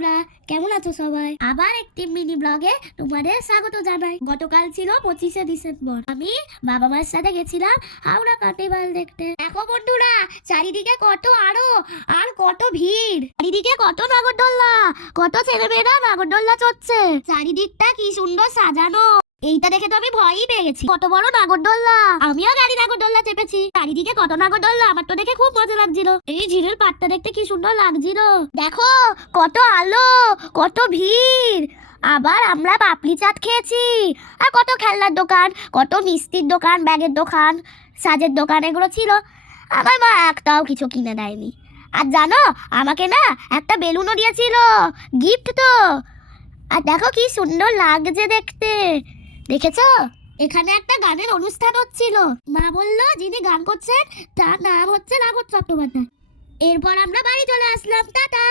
বন্ধুরা, কেমন আছো সবাই? আবার একটি মিনি ব্লগে তোমাদের স্বাগত জানাই। গতকাল ছিল 25শে ডিসেম্বর। আমি বাবা মায়ের সাথে গেছিলাম হাওড়া কার্নিভাল দেখতে। দেখো বন্ধুরা, চারিদিকে কত আর কত ভিড়, চারিদিকে কত নাগরদোল্লা, কত ছেলেমেয়েরা নাগরদোল্লা চড়ছে। চারিদিকটা কি সুন্দর সাজানো। এইটা দেখে তো আমি ভয়ই পেয়ে গেছি। কত বড় নাগরদোল্লা, আমিও গাড়ি নাগরদোল্লা চেপেছি। চারিদিকে কত নাগরদোল্লা, আমার তো দেখে খুব মজা লাগছিল। এই ঝিলের পাড়টা দেখতে কি সুন্দর লাগছিল। দেখো কত আলো, কত ভিড়। আবার আমরা পাপড়ি চাট খেয়েছি, আর কত খেলনার দোকান, কত মিষ্টির দোকান, ব্যাগের দোকান, সাজের দোকান এগুলো ছিল। আমার মা একটাও কিছু কিনে দেয়নি। আর জানো, আমাকে না একটা বেলুনও দিয়েছিল, গিফট তো। আর দেখো কি সুন্দর লাগছে দেখতে, দেখেছো? এখানে একটা গানের অনুষ্ঠান হচ্ছিল। মা বললো যিনি গান করছেন তার নাম হচ্ছে নাগর চট্টোপাধ্যায়। এরপর আমরা বাড়ি চলে আসলাম। টাটা।